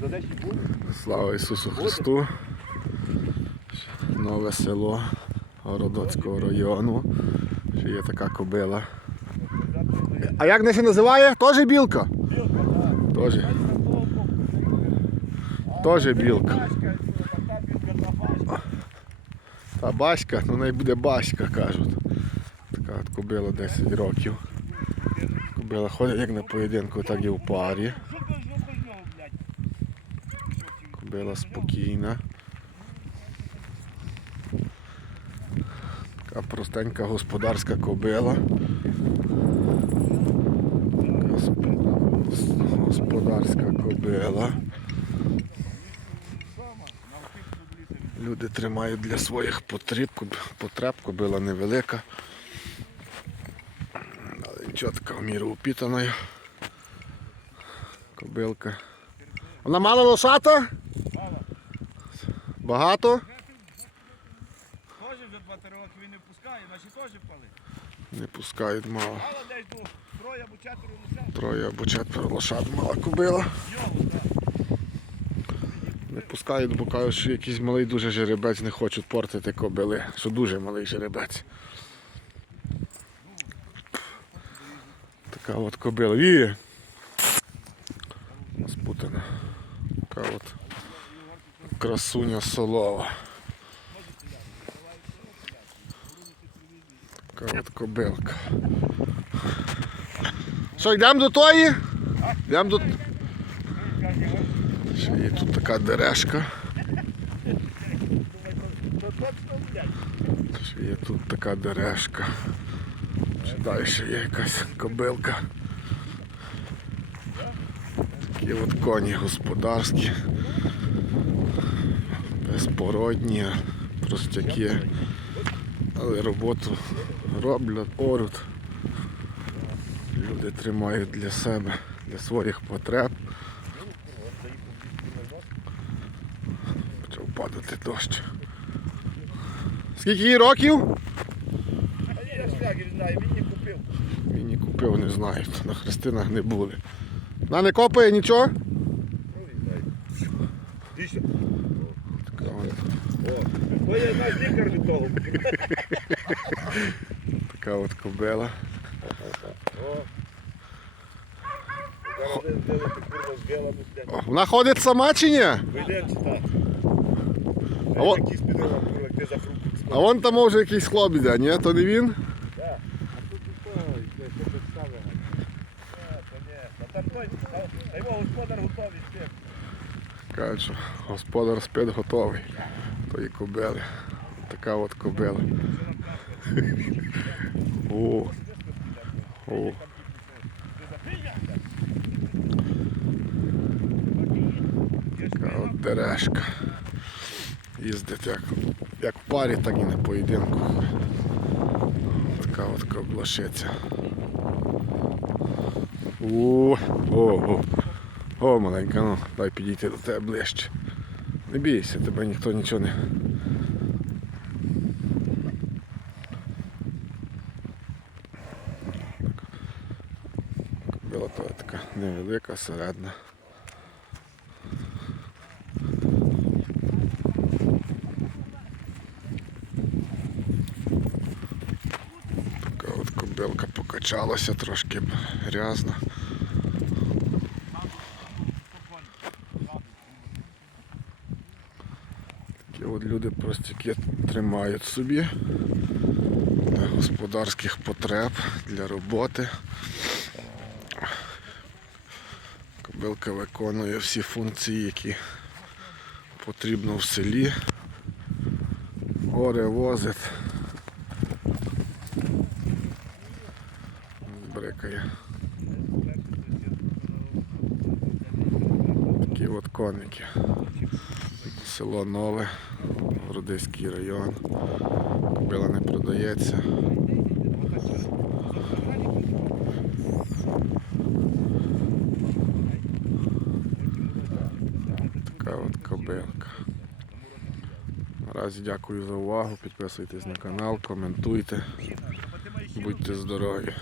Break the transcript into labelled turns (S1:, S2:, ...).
S1: За 10 був.
S2: Слава Ісусу Христу. Нове село Городоцького району. Ще є така кобила. А як не називає? Теж білка? Теж. Теж білка. Та баська, ну не буде баська, кажуть. Така от кобила 10 років. Кобила ходить як на поєдинку, так і в парі. Кобила спокійна. Така простенька господарська кобила. Господарська кобила. Люди тримають для своїх потреб, потреб кобила невелика. Але чітка в міру упітаною. Кобилка. Вона мало лошата? Багато?
S1: Теж вже два роки він не пускає, наші теж пали.
S2: Не пускають мало.
S1: Мало десь до троє або четверо лише.
S2: Троє або четверо лошад мала кобила. Не пускають, бо кажуть, що якийсь малий дуже жеребець не хочуть портити кобили. Що дуже малий жеребець. Така от кобила. Віє. Спутана. Така от красуня солова. Така от кобилка. Що, йдемо до тої? Йдемо до. Ще є тут така дерешка. Ще є тут така дерешка. Далі ще є якась кобилка. Такі от коні господарські. Безпородні, простяки. Але роботу роблять, оруть. Люди тримають для себе, для своїх потреб. Почав падати дощ. Скільки їй років?
S1: Я шлягер знаю, він не купив.
S2: Він і купив, не знаю. На хрестинах не були. Вона не копає нічого?
S1: Дійсно.
S2: Така от,
S1: О, то я наш лікар від того.
S2: така от кобила.
S1: О. Зараз де- де ти курва збила, ну, блядь.
S2: О, Вона ходить сама чи ні?
S1: Вийде чи так?
S2: А от-
S1: Якісь піде, курва, де за фрукти
S2: А вон там може якийсь хлоп іде, ні? То не він?
S1: А тут той, де що представили. то ні. А там той, а його господар готовий ще.
S2: Кажуть, господар спит готовий. Тої кобили. Така от кобила. О. О. Така от дерешка. Їздить як, як в парі, так і на поєдинку. Така от коблашиця. О, о, о. О, маленька, ну, дай підійти до тебе ближче. Не бійся, тебе ніхто нічого не. Кобила то така невелика, середна. Така от кобилка покачалася трошки грязна. Такі от люди простяки тримають собі для господарських потреб, для роботи. Кобилка виконує всі функції, які потрібно в селі. Горе возить. Брикає. Такі от коники. Село Нове, Родиський район. Кобила не продається. Така от кобилка. Наразі дякую за увагу. Підписуйтесь на канал, коментуйте. Будьте здорові.